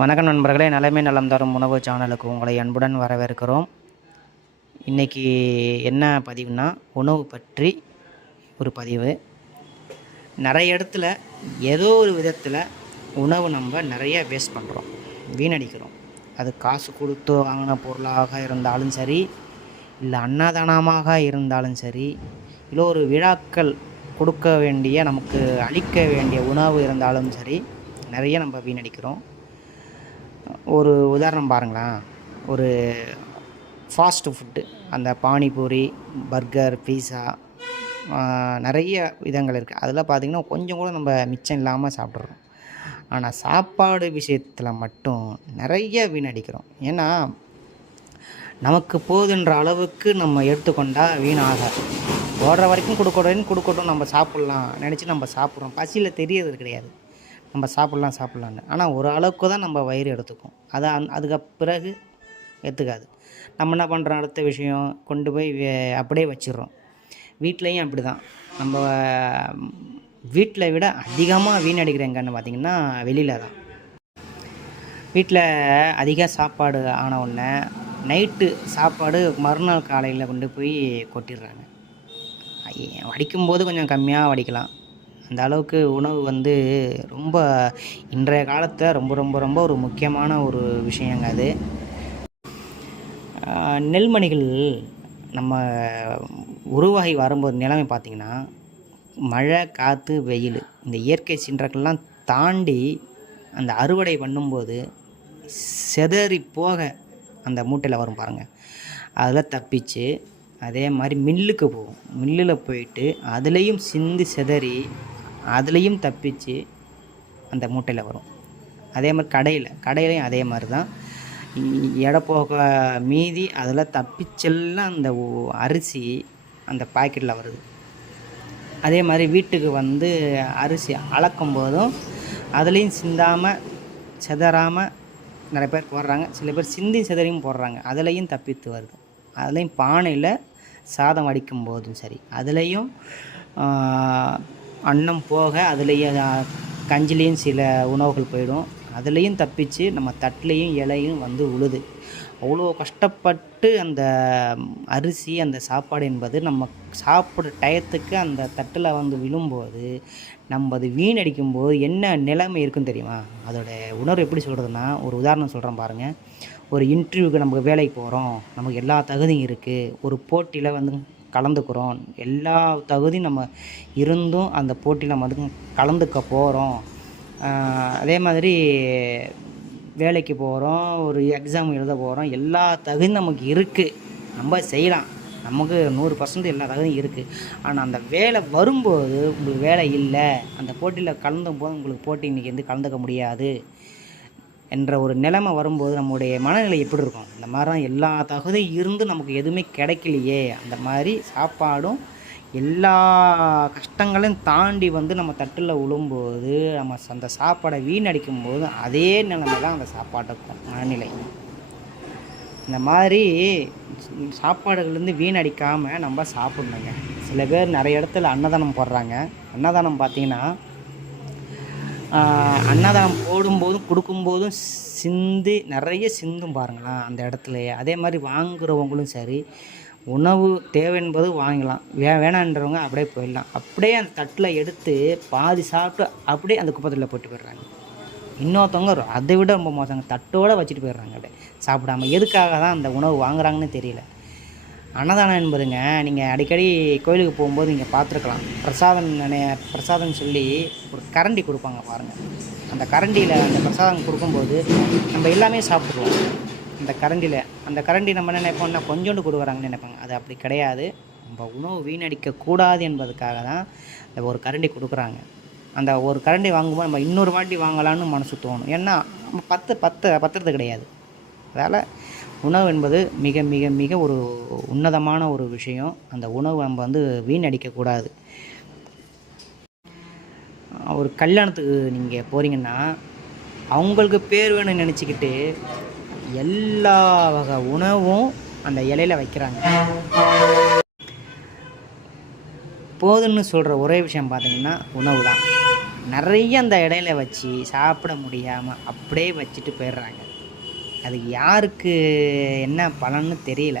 வணக்கம் நண்பர்களே, நலமே நலம் தரும் உணவு சேனலுக்கு உங்களை அன்புடன் வரவேற்கிறோம். இன்றைக்கி என்ன பதிவுனா, உணவு பற்றி ஒரு பதிவு. நிறைய இடத்துல ஏதோ ஒரு விதத்தில் உணவு நம்ம நிறைய வேஸ்ட் பண்ணுறோம், வீணடிக்கிறோம். அது காசு கொடுத்து வாங்கின பொருளாக இருந்தாலும் சரி, இல்லை அன்னதானமாக இருந்தாலும் சரி, இல்லை ஒரு விழாக்கள் கொடுக்க வேண்டிய நமக்கு அளிக்க வேண்டிய உணவு இருந்தாலும் சரி, நிறைய நம்ம வீணடிக்கிறோம். ஒரு உதாரணம் பாருங்களேன், ஒரு ஃபாஸ்ட்டு ஃபுட்டு, அந்த பானிபூரி, பர்கர், பீஸா, நிறைய விதங்கள் இருக்குது. அதில் பார்த்திங்கன்னா கொஞ்சம் கூட நம்ம மிச்சம் இல்லாமல் சாப்பிட்றோம். ஆனால் சாப்பாடு விஷயத்தில் மட்டும் நிறைய வீணடிக்கிறோம். ஏன்னா நமக்கு போதுன்ற அளவுக்கு நம்ம எடுத்துக்கொண்டால் வீணாகாது. ஓடுற வரைக்கும் கொடுக்கட்டும், நம்ம சாப்பிட்லாம் நினச்சி நம்ம சாப்பிட்றோம். பசியில் தெரியறது கிடையாது, நம்ம சாப்பிட்லான்னு. ஆனால் ஒரு அளவுக்கு தான் நம்ம வயிறு எடுத்துக்கும். அதுக்கு பிறகு எடுத்துக்காது. நம்ம என்ன பண்ணுறோம், அடுத்த விஷயம் கொண்டு போய் அப்படியே வச்சிடுறோம். வீட்லேயும் அப்படி தான். நம்ம வீட்டில் விட அதிகமாக வீணடிக்கிற எங்கன்னு பார்த்திங்கன்னா வெளியில் தான். வீட்டில் அதிக சாப்பாடு ஆன உடனே நைட்டு சாப்பாடு மறுநாள் காலையில் கொண்டு போய் கொட்டிடுறாங்க. வடிக்கும்போது கொஞ்சம் கம்மியாக வடிக்கலாம். அந்த அளவுக்கு உணவு ரொம்ப இன்றைய காலத்தில் ரொம்ப ரொம்ப ரொம்ப ஒரு முக்கியமான ஒரு விஷயங்க அது. நெல்மணிகள் நம்ம உருவாகி வரும்போது நிலைமை பார்த்திங்கன்னா, மழை, காற்று, வெயில், இந்த இயற்கை சீற்றங்கள்லாம் தாண்டி அந்த அறுவடை பண்ணும்போது சிதறி போக அந்த மூட்டையில் வரும் பாருங்கள், அதில் தப்பிச்சு அதே மாதிரி மில்லுக்கு போகும். மில்லில் போயிட்டு அதுலேயும் சிந்தி சிதறி அதுலேயும் தப்பிச்சு அந்த மூட்டையில் வரும். அதே மாதிரி கடையிலையும் அதே மாதிரி தான். எடை போக மீதி அதில் தப்பிச்செல்லாம் அந்த அரிசி அந்த பாக்கெட்டில் வருது. அதே மாதிரி வீட்டுக்கு அரிசி அளக்கும் போதும் அதுலேயும் சிந்தாமல் சிதறாமல் நிறைய பேர் போடுறாங்க. சில பேர் சிந்தி சிதறியும் போடுறாங்க, அதுலேயும் தப்பித்து வருது. அதுலேயும் பானையில் சாதம் வடிக்கும் போதும் சரி, அதுலேயும் அன்னம் போக அதுலேயே கஞ்சிலையும் சில உணவுகள் போயிடும், அதுலேயும் தப்பிச்சு நம்ம தட்டிலையும் இலையும் உழுது. அவ்வளோ கஷ்டப்பட்டு அந்த அரிசி, அந்த சாப்பாடு என்பது நம்ம சாப்பிட்ற டயத்துக்கு அந்த தட்டில் விழும்போது, நம்ம அது வீணடிக்கும்போது என்ன நிலைமை இருக்குன்னு தெரியுமா? அதோடய உணர்வு எப்படி சொல்கிறதுனா, ஒரு உதாரணம் சொல்கிறேன் பாருங்கள். ஒரு இன்டர்வியூக்கு நம்ம வேலைக்கு போகிறோம், நமக்கு எல்லா தகுதியும் இருக்குது, ஒரு போட்டியில் கலந்துக்கிறோம், எல்லா தகுதியும் நம்ம இருந்தும் அந்த போட்டியில் நம்ம கலந்துக்க போகிறோம். அதே மாதிரி வேலைக்கு போகிறோம், ஒரு எக்ஸாம் எழுத போகிறோம், எல்லா தகுதியும் நமக்கு இருக்குது, நம்ம செய்யலாம், நமக்கு 100% எல்லா தகுதியும் இருக்குது. ஆனால் அந்த வேலை வரும்போது உங்களுக்கு வேலை இல்லை, அந்த போட்டியில் கலந்தும் போது உங்களுக்கு போட்டி இன்றைக்கி கலந்துக்க முடியாது என்ற ஒரு நிலைமை வரும்போது நம்முடைய மனநிலை எப்படி இருக்கும்? இந்த மாதிரி தான் எல்லா தகுதியும் இருந்து நமக்கு எதுவுமே கிடைக்கலையே, அந்த மாதிரி சாப்பாடும் எல்லா கஷ்டங்களையும் தாண்டி நம்ம தட்டில் விழும்போது, நம்ம அந்த சாப்பாடை வீணடிக்கும்போது அதே நிலைமை தான் அந்த சாப்பாட்டுக்கும் மனநிலை. இந்த மாதிரி சாப்பாடுகள்லேருந்து வீணடிக்காமல் நம்ம சாப்பிட்ணுங்க. சில பேர் நிறைய இடத்துல அன்னதானம் போடுறாங்க. அன்னதானம் பார்த்திங்கன்னா, அன்னதானம் போடும்போதும் கொடுக்கும்போதும் நிறைய சிந்தும் பாருங்களேன் அந்த இடத்துலையே. அதே மாதிரி வாங்குகிறவங்களும் சரி, உணவு தேவை என்பது வாங்கலாம், வேணான்றவங்க அப்படியே போயிடலாம். அப்படியே அந்த தட்டில் எடுத்து பாதி சாப்பிட்டு அப்படியே அந்த குப்பத்தில் போட்டு போயிடுறாங்க. இன்னொருத்தவங்க அதை விட ரொம்ப மோசங்க, தட்டோடு வச்சுட்டு போயிடுறாங்க அப்படியே சாப்பிடாம. எதுக்காக தான் அந்த உணவு வாங்குறாங்கன்னு தெரியல. அன்னதானம் என்பதுங்க, நீங்கள் அடிக்கடி கோயிலுக்கு போகும்போது நீங்கள் பார்த்துருக்கலாம், பிரசாதம் சொல்லி ஒரு கரண்டி கொடுப்பாங்க பாருங்கள். அந்த கரண்டியில் அந்த பிரசாதம் கொடுக்கும்போது நம்ம எல்லாமே சாப்பிடுவோம். அந்த கரண்டி நம்ம என்ன நினைப்போம்னா கொஞ்சோண்டு கொடுக்குறாங்கன்னு நினைப்பாங்க. அது அப்படி கிடையாது. நம்ம உணவு வீணடிக்கக்கூடாது என்பதுக்காக தான் அந்த ஒரு கரண்டி கொடுக்குறாங்க. அந்த ஒரு கரண்டி வாங்கும்போது நம்ம இன்னொரு வாட்டி வாங்கலான்னு மனசு தோணும். ஏன்னா நம்ம பத்துறது கிடையாது. அதனால் உணவு என்பது மிக மிக மிக ஒரு உன்னதமான ஒரு விஷயம். அந்த உணவு நம்ம வீணடிக்கக்கூடாது. ஒரு கல்யாணத்துக்கு நீங்கள் போகிறீங்கன்னா, அவங்களுக்கு பேர் வேணும்னு நினச்சிக்கிட்டு எல்லா வகை உணவும் அந்த இலையில் வைக்கிறாங்க. போதுன்னு சொல்கிற ஒரே விஷயம் பார்த்திங்கன்னா உணவு தான். நிறைய அந்த இடையில வச்சு சாப்பிட முடியாமல் அப்படியே வச்சுட்டு போயிடுறாங்க. அது யாருக்கு என்ன பலன்னு தெரியல.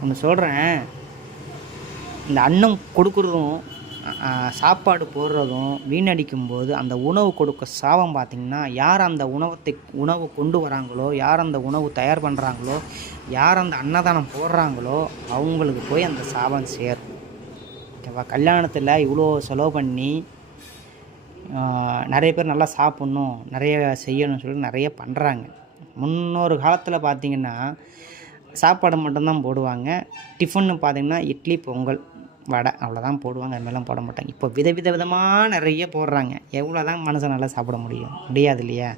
ஒன்று சொல்கிறேன், இந்த அன்னம் கொடுக்குறதும் சாப்பாடு போடுறதும் வீணடிக்கும் போது அந்த உணவு கொடுக்க சாபம் பார்த்திங்கன்னா, யார் அந்த உணவு கொண்டு வராங்களோ, யார் அந்த உணவு தயார் பண்ணுறாங்களோ, யார் அந்த அன்னதானம் போடுறாங்களோ அவங்களுக்கு போய் அந்த சாபம் சேரும். ஓகேவா? கல்யாணத்தில் இவ்வளோ செலவு பண்ணி நிறைய பேர் நல்லா சாப்பிட்ணும், நிறைய செய்யணும்னு சொல்லி நிறைய பண்ணுறாங்க. முன்னொரு காலத்தில் பார்த்திங்கன்னா சாப்பாடு மட்டும்தான் போடுவாங்க. டிஃபன்னு பார்த்திங்கன்னா இட்லி, பொங்கல், வடை அவ்வளோதான் போடுவாங்க. அதுமாதிரிலாம் போட மாட்டாங்க. இப்போ விதவிதமாக நிறைய போடுறாங்க. எவ்வளோ தான் மனுஷன் நல்லா சாப்பிட முடியாது இல்லையா?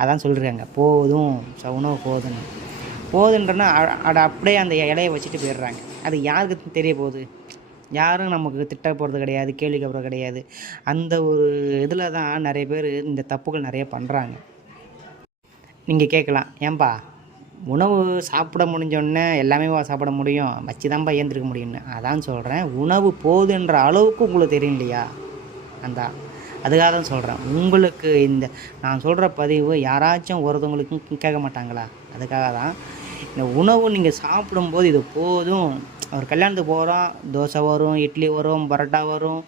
அதான் சொல்கிறாங்க, போதும் உணவு போதுன்றனா அப்படியே அந்த இலையை வச்சுட்டு போயிடுறாங்க. அது யாருக்கு தெரிய போகுது? யாரும் நமக்கு திட்ட போகிறது கிடையாது, கேள்வி கேட்குறது கிடையாது. அந்த ஒரு இதில் தான் நிறைய பேர் இந்த தப்புகள் நிறைய பண்ணுறாங்க. நீங்கள் கேட்கலாம், ஏன்பா உணவு சாப்பிட முடிஞ்சோடனே எல்லாமே சாப்பிட முடியும், வச்சு தான்ப்பா ஏந்திருக்க முடியும்னு. அதான் சொல்கிறேன், உணவு போதுன்ற அளவுக்கு உங்களுக்கு தெரியும் இல்லையா? அதுக்காக தான் சொல்கிறேன். உங்களுக்கு இந்த நான் சொல்கிற பதிவு யாராச்சும் ஒருத்தவங்களுக்கும் கேட்க மாட்டாங்களா? அதுக்காக தான் இந்த உணவு நீங்கள் சாப்பிடும்போது இது போதும். ஒரு கல்யாணத்துக்கு போகிறோம், தோசை வரும், இட்லி வரும், பரோட்டா வரும்,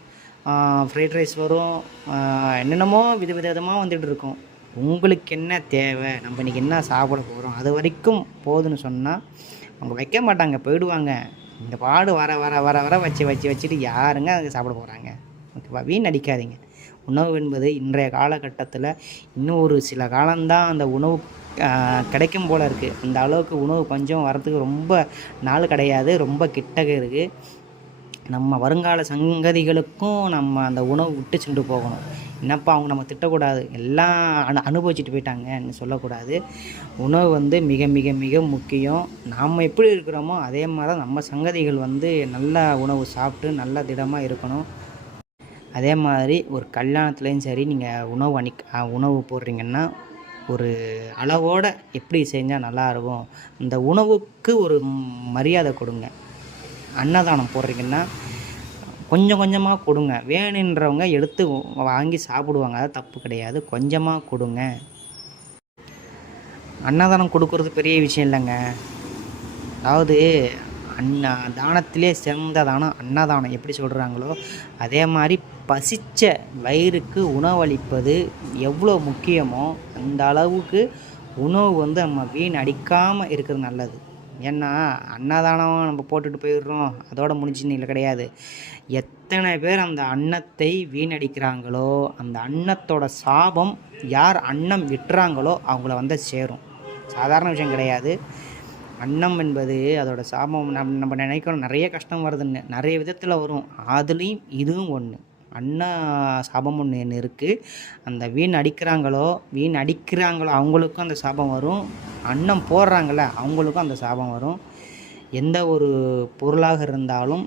ஃப்ரைட் ரைஸ் வரும், என்னென்னமோ விதவிதமாக வந்துட்டு இருக்கும். உங்களுக்கு என்ன தேவை, நம்ம இன்றைக்கி என்ன சாப்பிட போகிறோம், அது வரைக்கும் போதுன்னு சொன்னால் அவங்க வைக்க மாட்டாங்க, போயிடுவாங்க. இந்த பாடு வர வர வர வர வச்சுட்டு யாருங்க அதுக்கு சாப்பிட போகிறாங்க? ஓகேவா? வீண் அடிக்காதீங்க. உணவு என்பது இன்றைய காலகட்டத்தில் இன்னும் ஒரு சில காலம்தான் அந்த உணவு கிடைக்கும் போல் இருக்குது. அந்த அளவுக்கு உணவு பஞ்சம் வரத்துக்கு ரொம்ப நாள் கிடையாது, ரொம்ப கிட்டக இருக்குது. நம்ம வருங்கால சங்கதிகளுக்கும் நம்ம அந்த உணவு விட்டு சென்று போகணும். என்னப்பா அவங்க நம்ம திட்டக்கூடாது, எல்லாம் அனுபவிச்சுட்டு போயிட்டாங்கன்னு சொல்லக்கூடாது. உணவு வந்து மிக மிக மிக முக்கியம். நாம் எப்படி இருக்கிறோமோ அதே மாதிரி தான் நம்ம சங்கதிகள் வந்து நல்ல உணவு சாப்பிட்டு நல்ல திடமாக இருக்கணும். அதே மாதிரி ஒரு கல்யாணத்துலேயும் சரி, நீங்கள் உணவு போடுறீங்கன்னா ஒரு அளவோடு எப்படி செஞ்சால் நல்லாயிருக்கும், அந்த உணவுக்கு ஒரு மரியாதை கொடுங்க. அன்னதானம் போடுறீங்கன்னா கொஞ்சம் கொஞ்சமாக கொடுங்க. வேணுன்றவங்க எடுத்து வாங்கி சாப்பிடுவாங்க, அது தப்பு கிடையாது. கொஞ்சமாக கொடுங்க. அன்னதானம் கொடுக்கறது பெரிய விஷயம் இல்லைங்க. அதாவது தானத்திலே சிறந்த தானம் அன்னதானம் எப்படி சொல்கிறாங்களோ அதே மாதிரி பசித்த வயிறுக்கு உணவளிப்பது எவ்வளோ முக்கியமோ அந்த அளவுக்கு உணவு வந்து நம்ம வீண் அடிக்காமல் இருக்கிறது நல்லது. ஏன்னா அன்னதானம் நம்ம போட்டுட்டு போயிடுறோம், அதோட முடிஞ்சுன்னு இல்லை, கிடையாது. எத்தனை பேர் அந்த அன்னத்தை வீணடிக்கிறாங்களோ அந்த அன்னத்தோட சாபம் யார் அன்னம் விட்டுறாங்களோ அவங்கள வந்து சேரும். சாதாரண விஷயம் கிடையாது. அன்னம் என்பது அதோட சாபம். நம்ம நினைக்கிறோம் நிறைய கஷ்டம் வருதுன்னு, நிறைய விதத்தில் வரும். அதுலேயும் இதுவும் ஒன்று. அன்ன சாபம் ஒன்று இருக்குது. அந்த வீண் அடிக்கிறாங்களோ அவங்களுக்கும் அந்த சாபம் வரும். அன்னம் போடுறாங்கள அவங்களுக்கும் அந்த சாபம் வரும். எந்த ஒரு பொருளாக இருந்தாலும்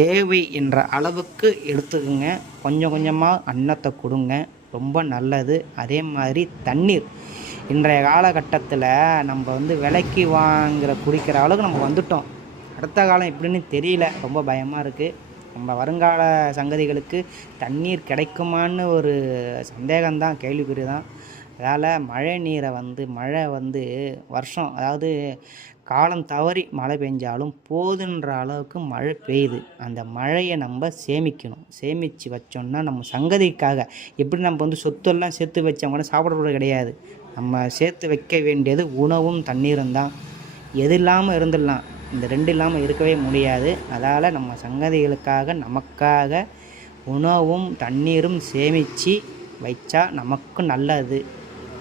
தேவை என்ற அளவுக்கு எடுத்துக்குங்க. கொஞ்சம் கொஞ்சமாக அன்னத்தை கொடுங்க, ரொம்ப நல்லது. அதே மாதிரி தண்ணீர், இன்றைய காலகட்டத்தில் நம்ம வந்து விலைக்கு குடிக்கிற அளவுக்கு நம்ம வந்துட்டோம். அடுத்த காலம் எப்படின்னு தெரியல, ரொம்ப பயமாக இருக்குது. நம்ம வருங்கால சங்கதிகளுக்கு தண்ணீர் கிடைக்குமான்னு ஒரு சந்தேகம்தான், கேள்விக்குறி தான். அதால் மழை வந்து வருஷம், அதாவது காலம் தவறி மழை பெஞ்சாலும் போதுன்ற அளவுக்கு மழை பெய்யுது. அந்த மழையை நம்ம சேமிக்கணும். சேமித்து வச்சோம்னா நம்ம சங்கதிக்காக, எப்படி நம்ம வந்து சொத்தெல்லாம் சேர்த்து வச்சவங்கன்னா சாப்பிட்றது கிடையாது. நம்ம சேர்த்து வைக்க வேண்டியது உணவும் தண்ணீரும் தான். எது இல்லாமல் இருந்துடலாம், இந்த ரெண்டு இல்லாமல் இருக்கவே முடியாது. அதால் நம்ம சங்கதிகளுக்காக நமக்காக உணவும் தண்ணீரும் சேமித்து வைச்சா நமக்கும் நல்லது,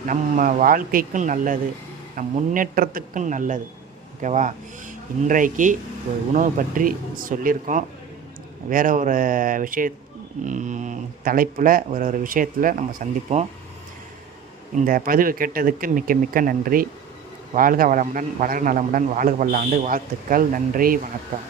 நம்ம வாழ்க்கைக்கும் நல்லது, நம் முன்னேற்றத்துக்கும் நல்லது. ஓகேவா? இன்றைக்கு ஒரு உணவு பற்றி சொல்லியிருக்கோம். வேறு ஒரு தலைப்பில் ஒரு விஷயத்தில் நம்ம சந்திப்போம். இந்த பதிவு கேட்டதுக்கு மிக்க மிக்க நன்றி. வாழ்க வளமுடன், வளர நலமுடன், வாழ்க பல்லாண்டு. வாழ்த்துக்கள். நன்றி, வணக்கம்.